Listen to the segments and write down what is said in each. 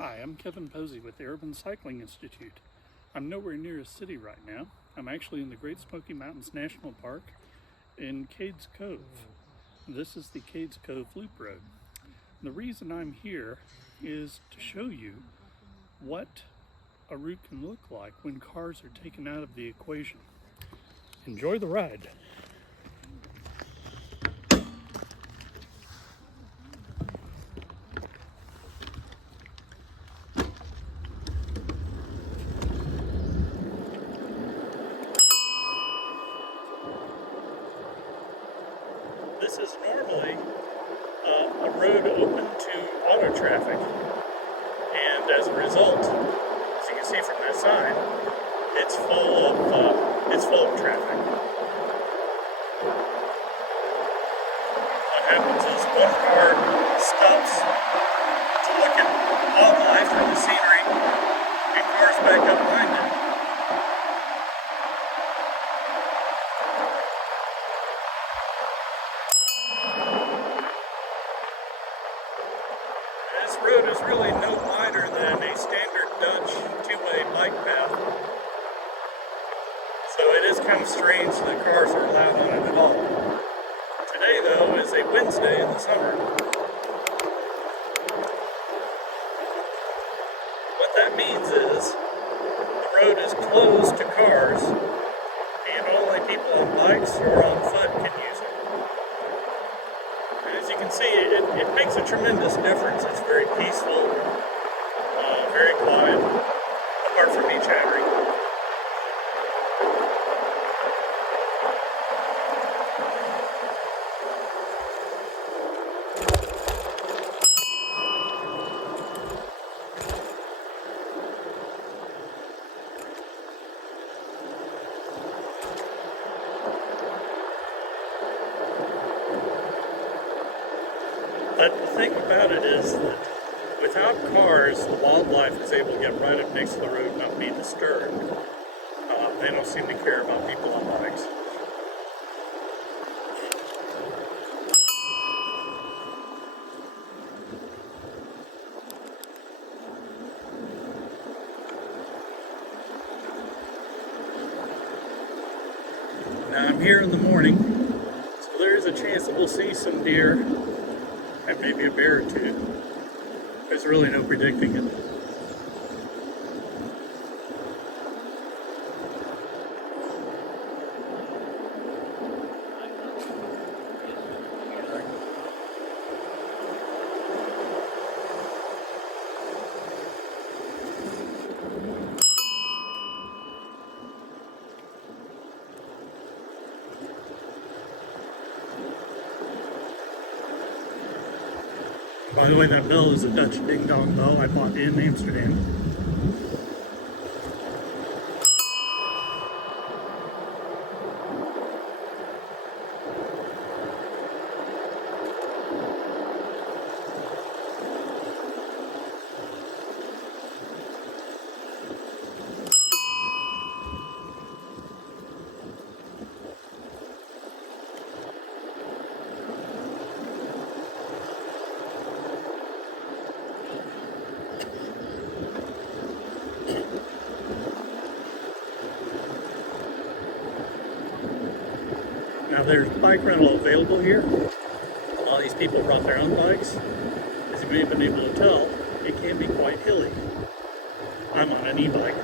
Hi, I'm Kevin Posey with the Urban Cycling Institute. I'm nowhere near a city right now. I'm actually in the Great Smoky Mountains National Park in Cades Cove. This is the Cades Cove Loop Road. The reason I'm here is to show you what a route can look like when cars are taken out of the equation. Enjoy the ride. This is normally a road open to auto traffic, and as a result, as you can see from that sign, it's full of traffic. What happens is one car stops to look at wildlife or the scenery, and cars back up behind it. This road is really no wider than a standard Dutch two-way bike path. So it is kind of strange that cars are allowed on it at all. Today, though, is a Wednesday in the summer. What that means is the road is closed to cars and only people on bikes or on foot can use it. As you can see, it makes a tremendous difference. It's very peaceful, very quiet, apart from me chattering. But the thing about it is that without cars, the wildlife is able to get right up next to the road and not be disturbed. They don't seem to care about people on bikes. Now I'm here in the morning, so there is a chance that we'll see some deer and maybe a bear or two. There's really no predicting it. By the way, that bell is a Dutch ding-dong bell I bought in Amsterdam. Now there's bike rental available here. All these people brought their own bikes. As you may have been able to tell, it can be quite hilly. I'm on an e-bike.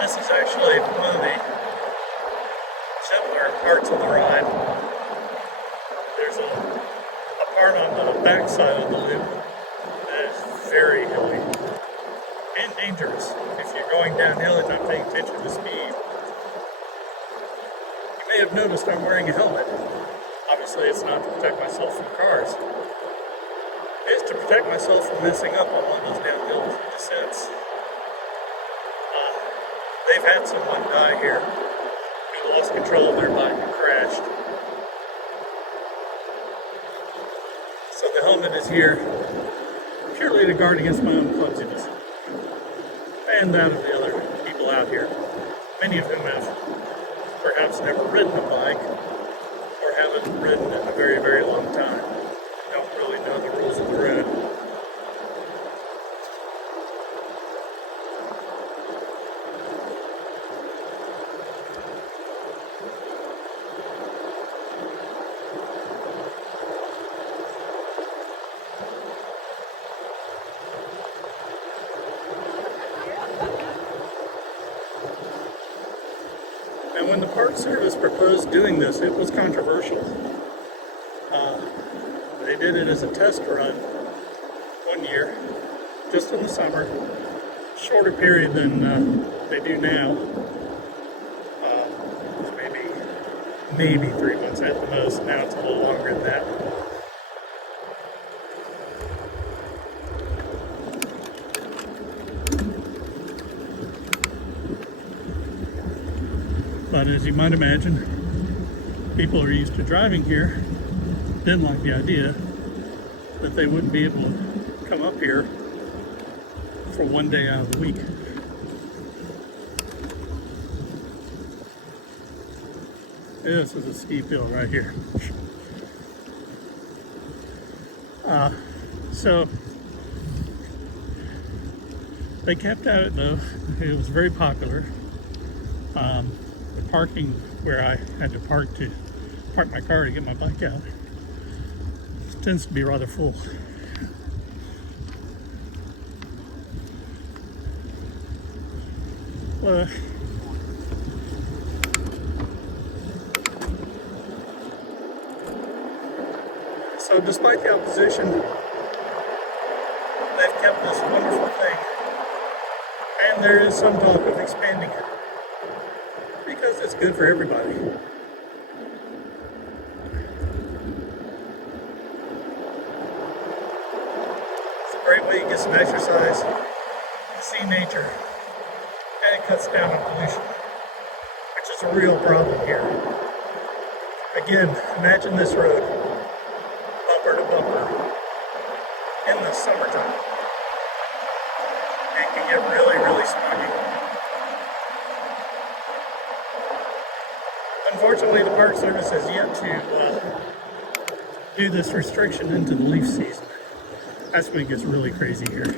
This is actually one of the gentler parts of the ride. There's a part on the back side of the loop that is very hilly and dangerous if you're going downhill and not paying attention to speed. You may have noticed I'm wearing a helmet. Obviously it's not to protect myself from cars. It is to protect myself from messing up on one of those downhill descents. They've had someone die here lost control of their bike and crashed. So the helmet is here purely to guard against my own clumsiness and that of the other people out here, many of whom have perhaps never ridden a bike or haven't ridden in a very, very long time. Don't really know the rules of the road. And when the Park Service proposed doing this, it was controversial. They did it as a test run one year, just in the summer, shorter period than they do now. Maybe 3 months at the most. Now it's a little longer than that. But as you might imagine, people who are used to driving here didn't like the idea that they wouldn't be able to come up here for one day out of the week. This is a steep hill right here. So they kept at it though. It was very popular. The parking where I had to park my car to get my bike out tends to be rather full. So despite the opposition, they've kept this wonderful thing. And there is some talk of expanding it, because it's good for everybody. It's a great way to get some exercise, see nature, and it cuts down on pollution, which is a real problem here. Again, imagine this road, bumper to bumper, in the summertime. It can get really, really smoky. Unfortunately, the Park Service has yet to do this restriction into the leaf season. That's when it gets really crazy here.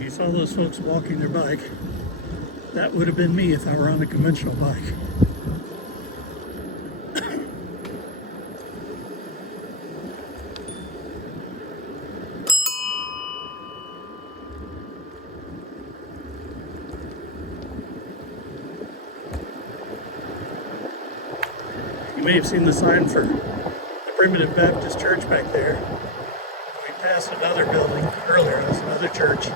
You saw those folks walking their bike. That would have been me if I were on a conventional bike. You may have seen the sign for the Primitive Baptist Church back there. We passed another building earlier. It was another church.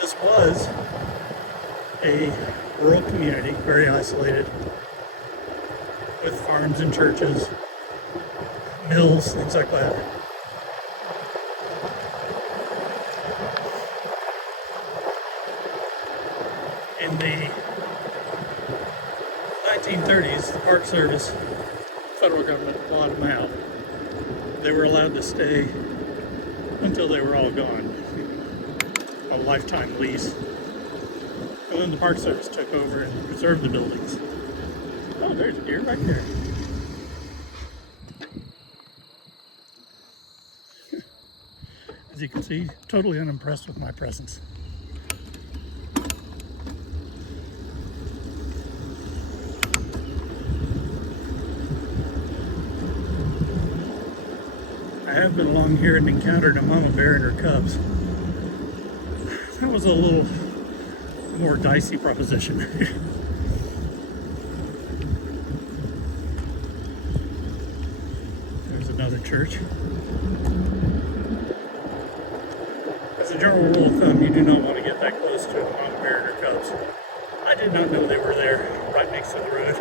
This was a rural community, very isolated, with farms and churches, mills, things like that. In the 1930s, the Park Service, federal government, bought them out. They were allowed to stay until they were all gone. A lifetime lease. And then the Park Service took over and preserved the buildings. Oh, there's a deer right there. As you can see, totally unimpressed with my presence. I have been along here and encountered a mama bear and her cubs. That was a little more dicey proposition. There's another church. As a general rule of thumb, you do not want to get that close to non-barrier cubs. I did not know they were there, right next to the road.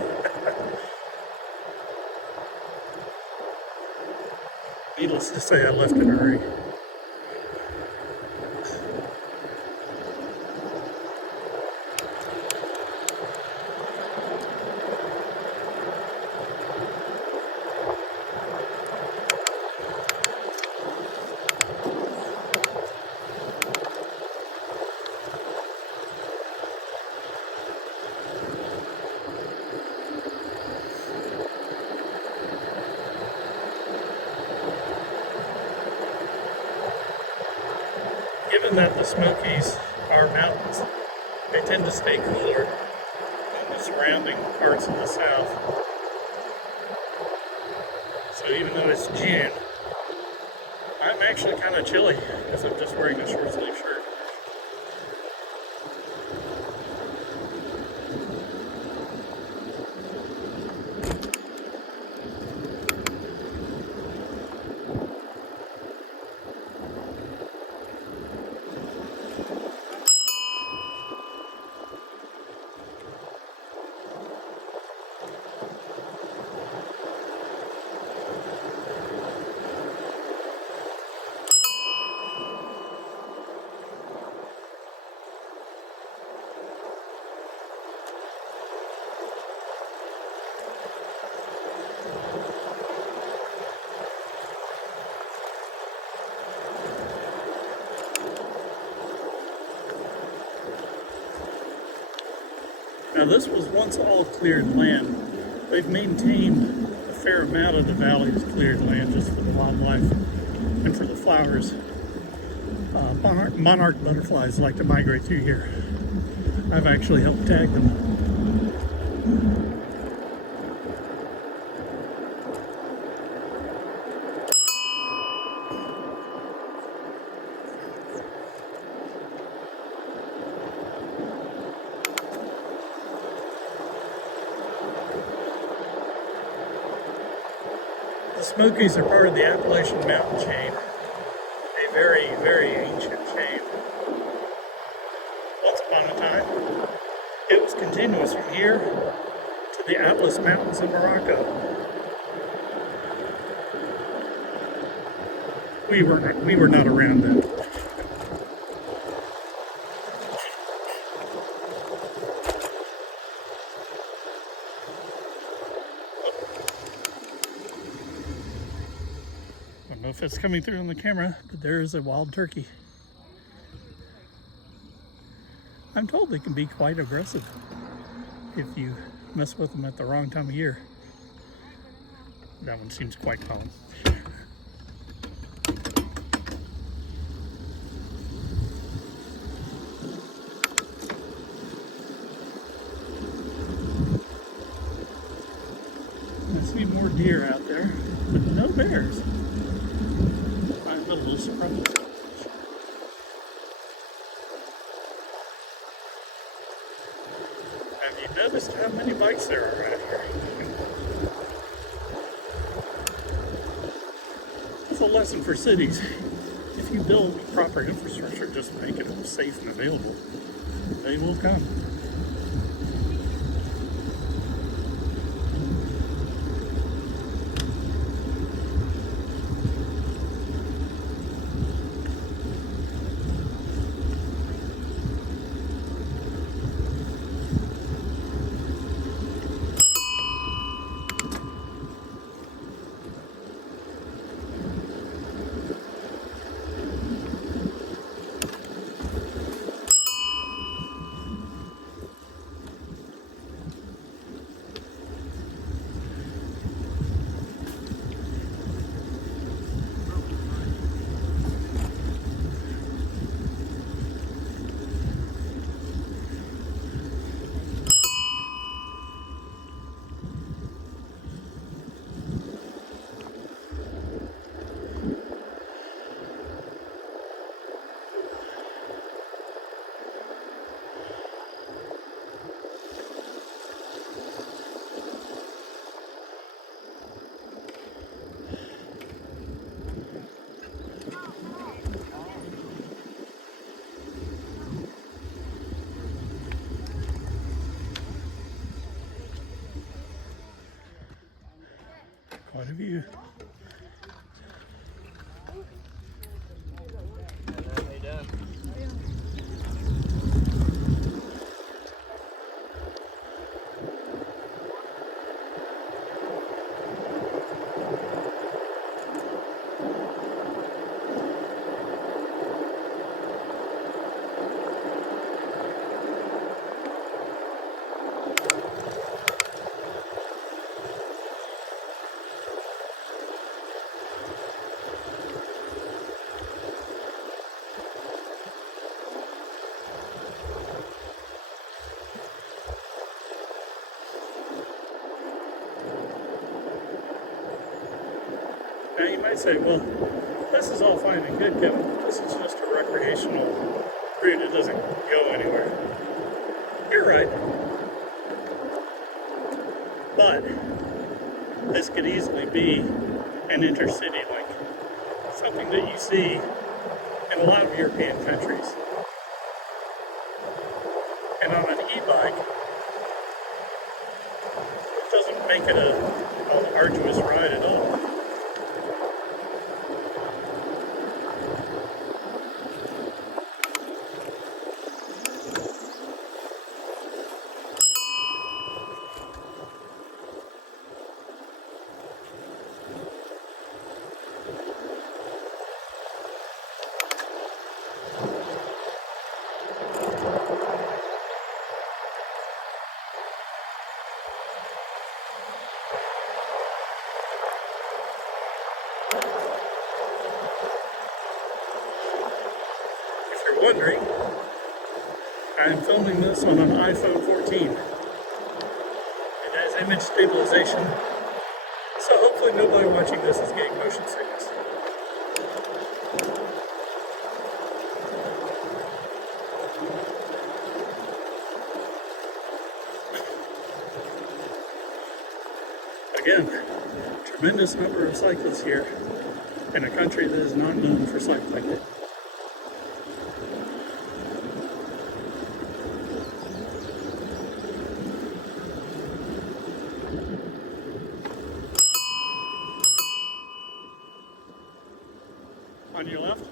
Needless to say, I left in a hurry. Given that the Smokies are mountains, they tend to stay cooler than the surrounding parts of the south. So even though it's June, I'm actually kind of chilly because I'm just wearing a short sleeve shirt. Now this was once all cleared land. They've maintained a fair amount of the valley as cleared land just for the wildlife and for the flowers. Monarch butterflies like to migrate through here. I've actually helped tag them. The Smokies are part of the Appalachian mountain chain, a very, very ancient chain. Once upon a time, it was continuous from here to the Atlas Mountains in Morocco. We were not around then. I don't know if it's coming through on the camera, but there is a wild turkey. I'm told they can be quite aggressive if you mess with them at the wrong time of year. That one seems quite calm. I see more deer out there, but no bears. I'm a little surprised. Have you noticed how many bikes there are around here? It's a lesson for cities. If you build proper infrastructure, just make it safe and available, they will come. Quite a view. Now you might say, well, this is all fine and good, Kevin. This is just a recreational route. It doesn't go anywhere. You're right. But this could easily be an intercity link. Something that you see in a lot of European countries. And on an e-bike, it doesn't make it an arduous ride at all. Wondering, I'm filming this on an iPhone 14. It has image stabilization, so hopefully nobody watching this is getting motion sickness. Again, tremendous number of cyclists here in a country that is not known for cycling. On your left.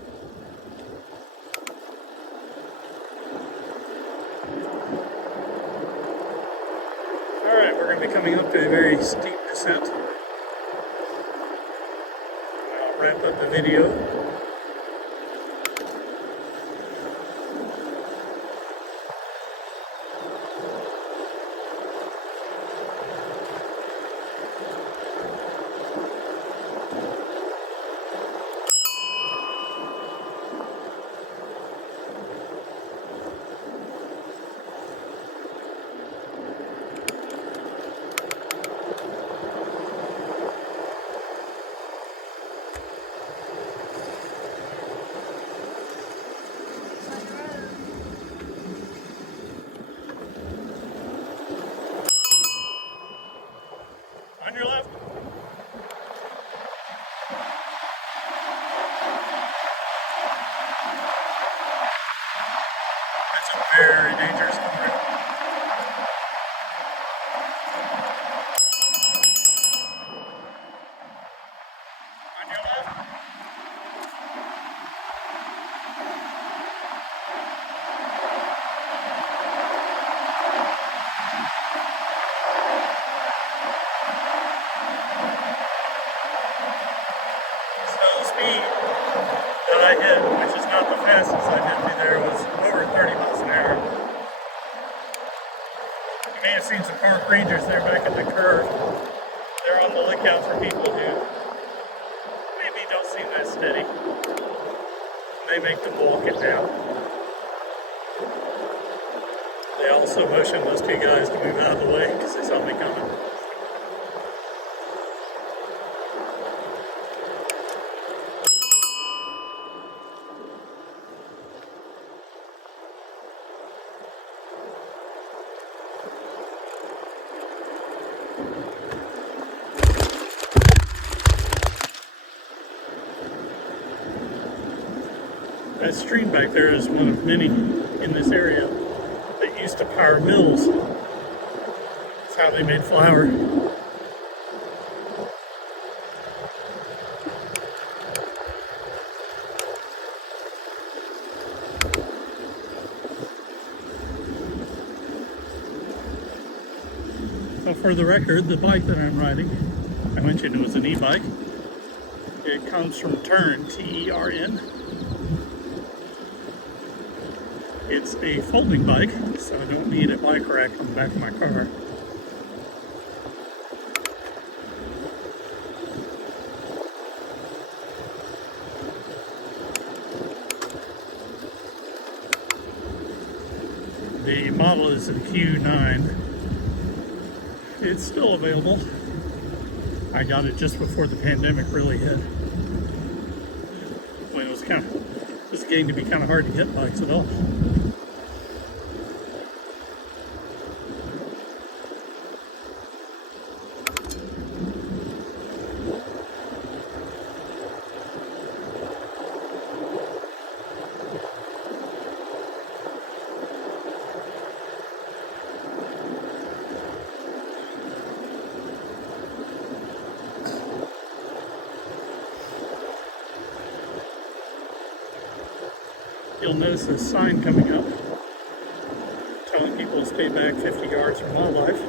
Alright, we're going to be coming up to a very steep descent. I'll wrap up the video. On your left. That's a very dangerous corner. On your left. Speed that I hit, which is not the fastest I hit me there, was over 30 miles an hour. You may have seen some park rangers there back at the curve. They're on the lookout for people who maybe don't seem that steady. They make them walk it down. They also motion those two guys to move out of the way because they saw me coming. That stream back there is one of many in this area that used to power mills. That's how they made flour. For the record, the bike that I'm riding, I mentioned it was an e-bike. It comes from Tern, T-E-R-N. It's a folding bike, so I don't need a bike rack on the back of my car. The model is a Q9. It's still available. I got it just before the pandemic really hit, when it was getting to be kind of hard to get bikes at all. You'll notice a sign coming up telling people to stay back 50 yards from wildlife.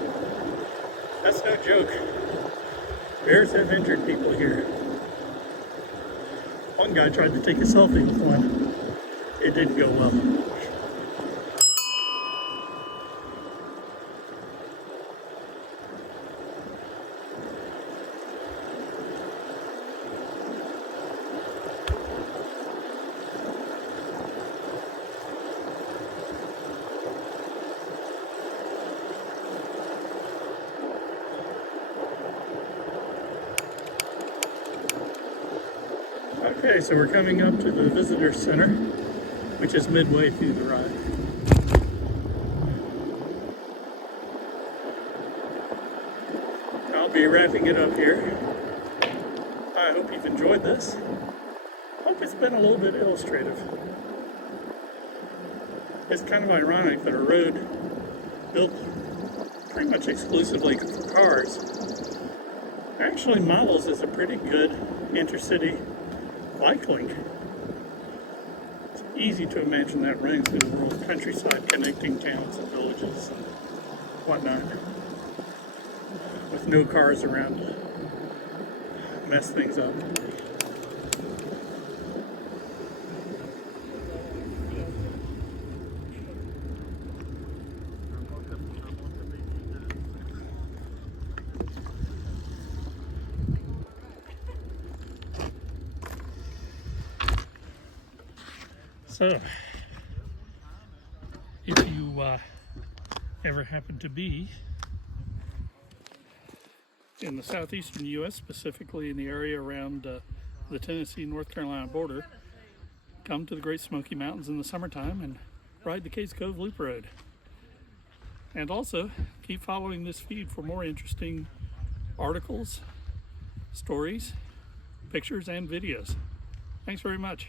That's no joke. Bears have injured people here. One guy tried to take a selfie with one. It didn't go well. Okay, so we're coming up to the visitor center, which is midway through the ride. I'll be wrapping it up here. I hope you've enjoyed this. I hope it's been a little bit illustrative. It's kind of ironic that a road built pretty much exclusively for cars actually models as a pretty good intercity bike link. It's easy to imagine that running through the rural countryside, connecting towns and villages and whatnot, with no cars around to mess things up. So, if you ever happen to be in the southeastern U.S., specifically in the area around the Tennessee-North Carolina border, come to the Great Smoky Mountains in the summertime and ride the Cades Cove Loop Road. And also, keep following this feed for more interesting articles, stories, pictures, and videos. Thanks very much.